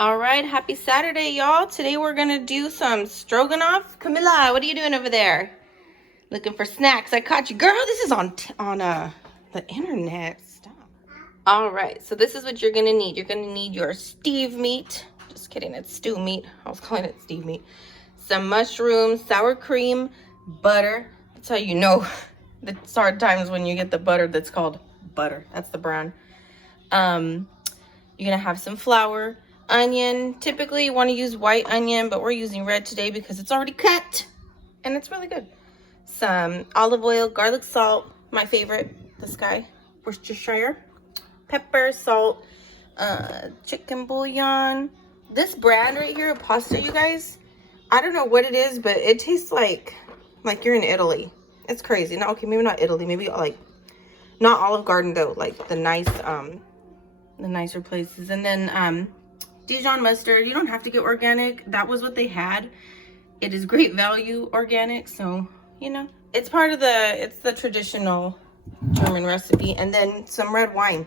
All right, happy Saturday, y'all. Today we're gonna do some stroganoff. Camilla, what are you doing over there? Looking for snacks. I caught you. Girl, this is on the internet. Stop. All right, so this is what you're gonna need. You're gonna need your Steve meat. Just kidding, it's stew meat. I was calling it Steve meat. Some mushrooms, sour cream, butter. That's how you know it's hard times when you get the butter that's called butter. That's the brand. You're gonna have some flour, onion. Typically you want to use white onion, but we're using red today because it's already cut and it's really good. Some olive oil, garlic salt, my favorite, this guy, Worcestershire, pepper, salt, chicken bouillon. This brand right here, pasta, you guys, I don't know what it is, but it tastes like you're in Italy. It's crazy. No, okay, maybe not Italy, maybe like not Olive Garden though, like the nice the nicer places. And then Dijon mustard. You don't have to get organic. That was what they had. It is great value organic, so you know it's part of it's the traditional German recipe. And then some red wine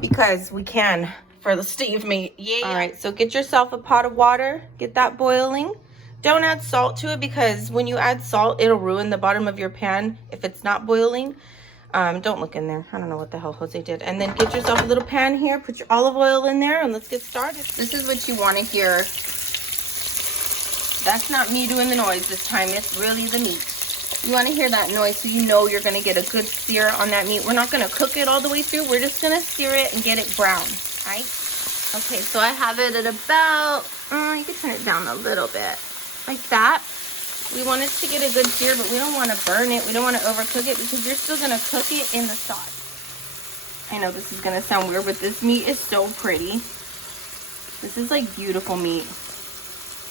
because we can for the Steve meat. Yeah. All right, so get yourself a pot of water, get that boiling. Don't add salt to it because when you add salt, it'll ruin the bottom of your pan if it's not boiling. Don't look in there. I don't know what the hell Jose did. And then get yourself a little pan here, put your olive oil in there, and let's get started. This is what you want to hear. That's not me doing the noise this time. It's really the meat. You want to hear that noise so you know you're going to get a good sear on that meat. We're not going to cook it all the way through. We're just going to sear it and get it brown, right? Okay, so I have it at about, you can turn it down a little bit, like that. We want it to get a good sear, but we don't want to burn it. We don't want to overcook it because you're still going to cook it in the sauce. I know this is going to sound weird, but this meat is so pretty. This is like beautiful meat.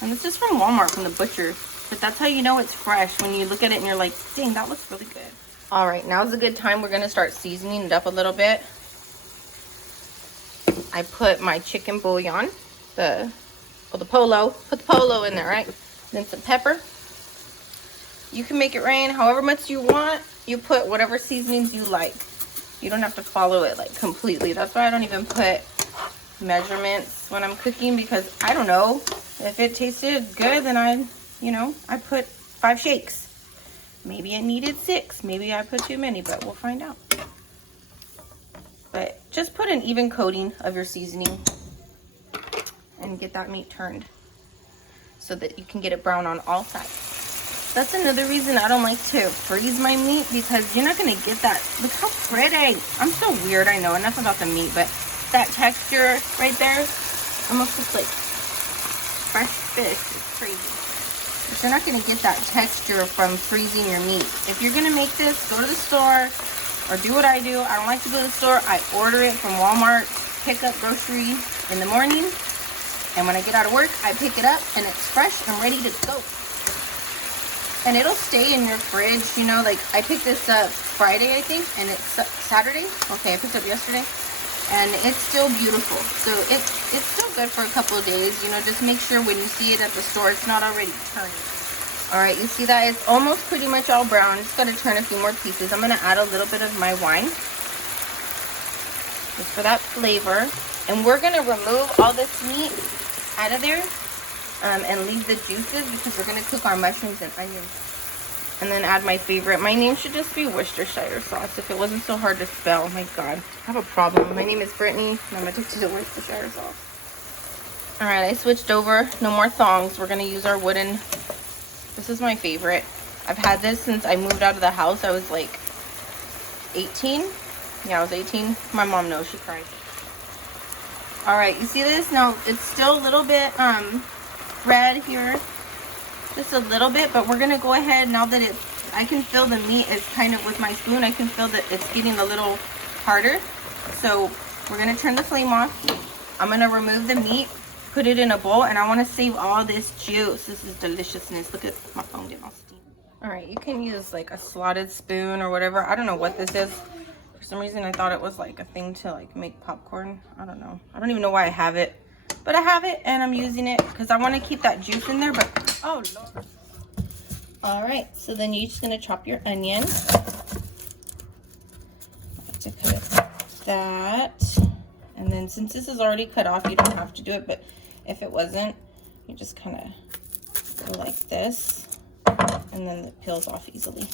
And this is from Walmart, from the butcher. But that's how you know it's fresh, when you look at it and you're like, dang, that looks really good. All right, now's a good time. We're going to start seasoning it up a little bit. I put my chicken bouillon, the polo. Put the polo in there, right? Then some pepper. You can make it rain however much you want. You put whatever seasonings you like. You don't have to follow it like completely. That's why I don't even put measurements when I'm cooking, because I don't know. If it tasted good, then I put 5 shakes. Maybe it needed 6. Maybe I put too many, but we'll find out. But just put an even coating of your seasoning and get that meat turned so that you can get it brown on all sides. That's another reason I don't like to freeze my meat, because you're not going to get that. Look how pretty. I'm so weird, I know. Enough about the meat, but that texture right there almost looks like fresh fish. It's crazy. But you're not going to get that texture from freezing your meat. If you're going to make this, go to the store or do what I do. I don't like to go to the store. I order it from Walmart, pick up grocery in the morning. And when I get out of work, I pick it up and it's fresh and ready to go. And it'll stay in your fridge, you know, like I picked this up Friday, I think, and it's Saturday. Okay, I picked it up yesterday, and it's still beautiful. So it's still good for a couple of days, you know. Just make sure when you see it at the store, it's not already turning. All right, you see that it's almost pretty much all brown. Just got to turn a few more pieces. I'm going to add a little bit of my wine just for that flavor. And we're going to remove all this meat out of there. And leave the juices because we're going to cook our mushrooms and onions. And then add my favorite. My name should just be Worcestershire sauce if it wasn't so hard to spell. My God, I have a problem. My name is Brittany and I'm addicted to Worcestershire sauce. Alright, I switched over. No more thongs. We're going to use our wooden. This is my favorite. I've had this since I moved out of the house. I was like 18. Yeah, I was 18. My mom knows. She cried. Alright, you see this? Now, it's still a little bit red here, just a little bit, but we're gonna go ahead now that I can feel the meat is kind of with my spoon. I can feel that it's getting a little harder, so we're gonna turn the flame off. I'm gonna remove the meat, put it in a bowl, and I want to save all this juice. This is deliciousness. Look at my phone getting all steamy. All right, you can use like a slotted spoon or whatever. I don't know what this is. For some reason I thought it was like a thing to like make popcorn. I don't know. I don't even know why I have it. But I have it and I'm using it because I want to keep that juice in there. But oh Lord. All right, so then you're just gonna chop your onion. I like to cut it like that, And then since this is already cut off, you don't have to do it, but if it wasn't, you just kind of go like this, and then it peels off easily.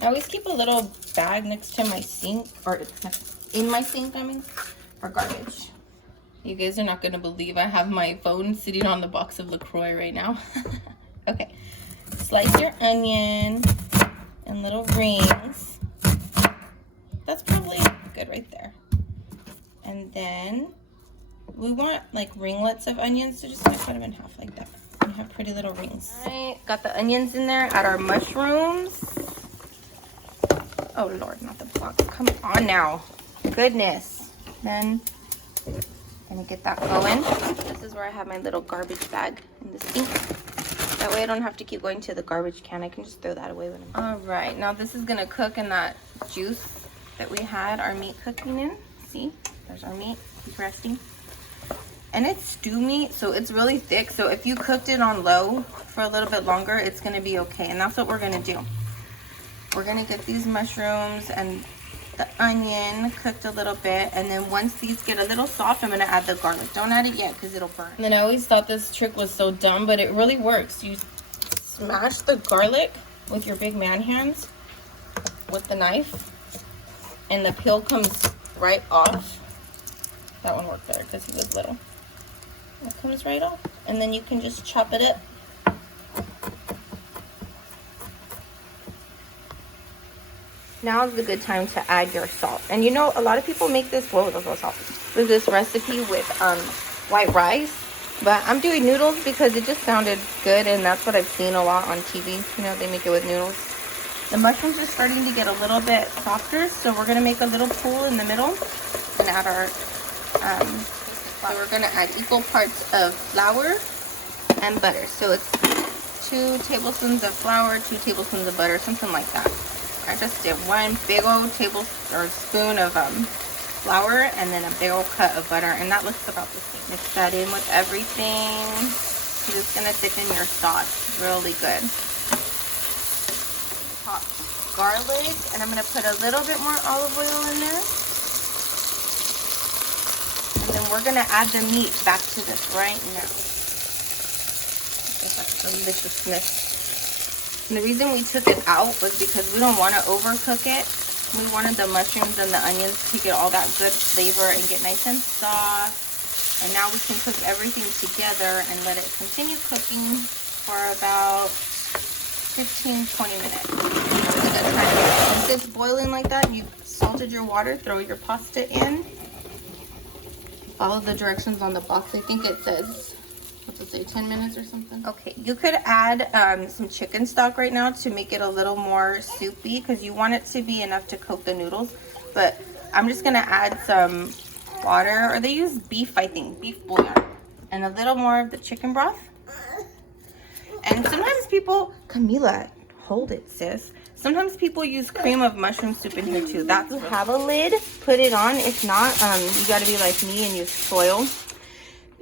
I always keep a little bag next to my sink, or in my sink, I mean, for garbage. You guys are not going to believe I have my phone sitting on the box of LaCroix right now. Okay, slice your onion in little rings. That's probably good right there. And then we want like ringlets of onions, so just cut them in half like that. And have pretty little rings. All right, got the onions in there. Add our mushrooms. Oh Lord, not the block. Come on now. Goodness. Then I'm gonna get that going. This is where I have my little garbage bag in the sink. That way I don't have to keep going to the garbage can. I can just throw that away when I'm done. All right, now this is gonna cook in that juice that we had our meat cooking in. See, there's our meat, it's resting. And it's stew meat, so it's really thick. So if you cooked it on low for a little bit longer, it's gonna be okay. And that's what we're gonna do. We're gonna get these mushrooms and the onion cooked a little bit, and then once these get a little soft, I'm gonna add the garlic. Don't add it yet because it'll burn. And then I always thought this trick was so dumb, but it really works. You smash the garlic with your big man hands with the knife, and the peel comes right off. That one worked better because he was little. It comes right off, and then you can just chop it up. Now is a good time to add your salt. And you know, a lot of people make this, whoa, that's no salt, with this recipe with white rice. But I'm doing noodles because it just sounded good, and that's what I've seen a lot on TV. You know, they make it with noodles. The mushrooms are starting to get a little bit softer, so we're gonna make a little pool in the middle and add our, so we're gonna add equal parts of flour and butter. So it's 2 tablespoons of flour, 2 tablespoons of butter, something like that. I just did 1 big old spoon of flour and then a big old cut of butter, and that looks about the same. Mix that in with everything. It's gonna thicken your sauce really good. Chop garlic, and I'm gonna put a little bit more olive oil in there. And then we're gonna add the meat back to this right now. That deliciousness. And the reason we took it out was because we don't want to overcook it. We wanted the mushrooms and the onions to get all that good flavor and get nice and soft. And now we can cook everything together and let it continue cooking for about 15-20 minutes. Once it's boiling like that, you've salted your water, throw your pasta in. Follow the directions on the box. I think it says, what's it say, 10 minutes or something? Okay, you could add some chicken stock right now to make it a little more soupy, because you want it to be enough to coat the noodles. But I'm just gonna add some water, or they use beef, I think, beef bouillon, and a little more of the chicken broth. And sometimes people, Camila, hold it, sis. Sometimes people use cream of mushroom soup in here too. That's really have a lid, put it on. If not, you gotta be like me and use foil,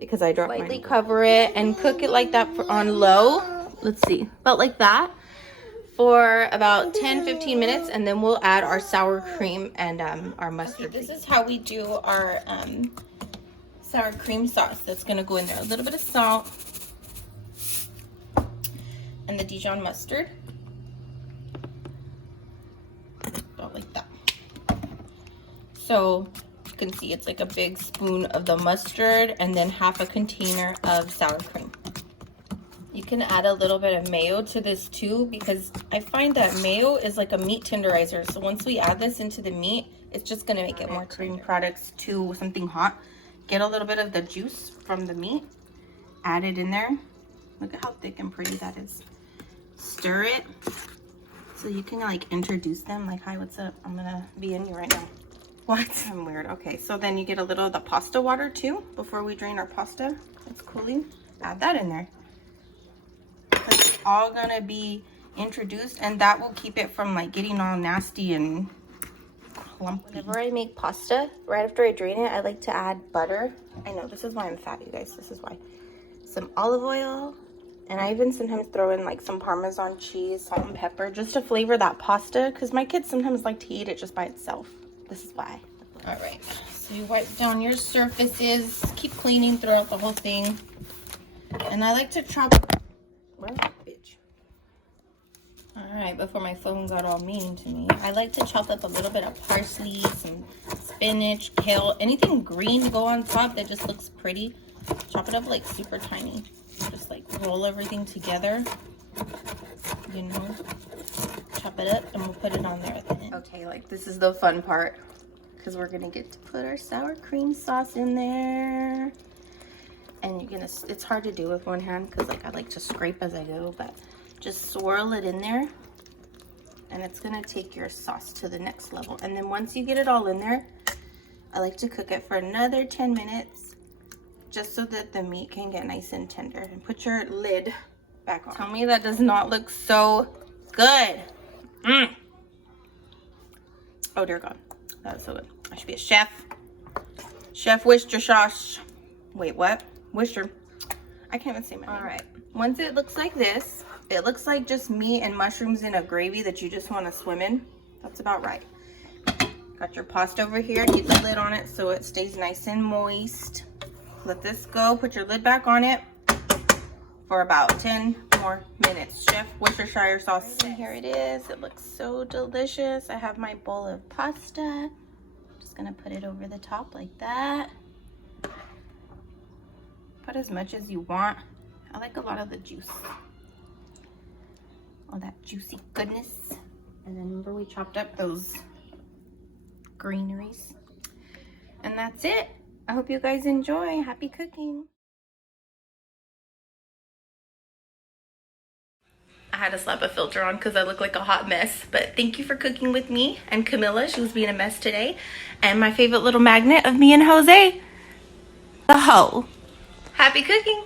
because I dropped lightly cover it and cook it like that on low. Let's see, about like that for about 10-15 minutes, and then we'll add our sour cream and our mustard. Okay, this is how we do our sour cream sauce. That's gonna go in there. A little bit of salt and the Dijon mustard, about like that. So you can see it's like a big spoon of the mustard and then half a container of sour cream. You can add a little bit of mayo to this too, because I find that mayo is like a meat tenderizer. So once we add this into the meat, it's just gonna make it more cream products to something hot. Get a little bit of the juice from the meat, add it in there. Look at how thick and pretty that is. Stir it so you can like introduce them, like, hi, what's up? I'm gonna be in you right now. What? I'm weird. Okay, so then you get a little of the pasta water too before we drain our pasta. It's cooling. Add that in there. It's all gonna be introduced, and that will keep it from like getting all nasty and clumpy. Whenever I make pasta, right after I drain it, I like to add butter. I know, this is why I'm fat, you guys. This is why. Some olive oil, and I even sometimes throw in like some Parmesan cheese, salt and pepper, just to flavor that pasta, because my kids sometimes like to eat it just by itself. This is why. All right, so you wipe down your surfaces. Keep cleaning throughout the whole thing. And I like to chop, well, bitch. All right, before my phone got all mean to me, I like to chop up a little bit of parsley, some spinach, kale, anything green to go on top that just looks pretty. Chop it up like super tiny. Just like roll everything together, you know, chop it up and we'll put it on there at the end. Okay, like this is the fun part because we're gonna get to put our sour cream sauce in there. And you're gonna, it's hard to do with one hand because like I like to scrape as I go, but just swirl it in there and it's gonna take your sauce to the next level. And then once you get it all in there, I like to cook it for another 10 minutes just so that the meat can get nice and tender. And put your lid back on. Tell me that does not look so good. Oh dear God, that is so good. I should be a chef. Chef Worcester sauce. Wait, what? Worcester. I can't even say my name. All right, once it looks like this, it looks like just meat and mushrooms in a gravy that you just want to swim in. That's about right. Got your pasta over here. Keep the lid on it so it stays nice and moist. Let this go. Put your lid back on it for about 10 more minutes. Chef Worcestershire sauce. And here it is. It looks so delicious. I have my bowl of pasta. Just gonna put it over the top like that. Put as much as you want. I like a lot of the juice. All that juicy goodness. And then remember we chopped up those greeneries. And that's it. I hope you guys enjoy. Happy cooking. I had to slap a filter on because I look like a hot mess. But thank you for cooking with me and Camilla. She was being a mess today. And my favorite little magnet of me and Jose, the hoe. Happy cooking.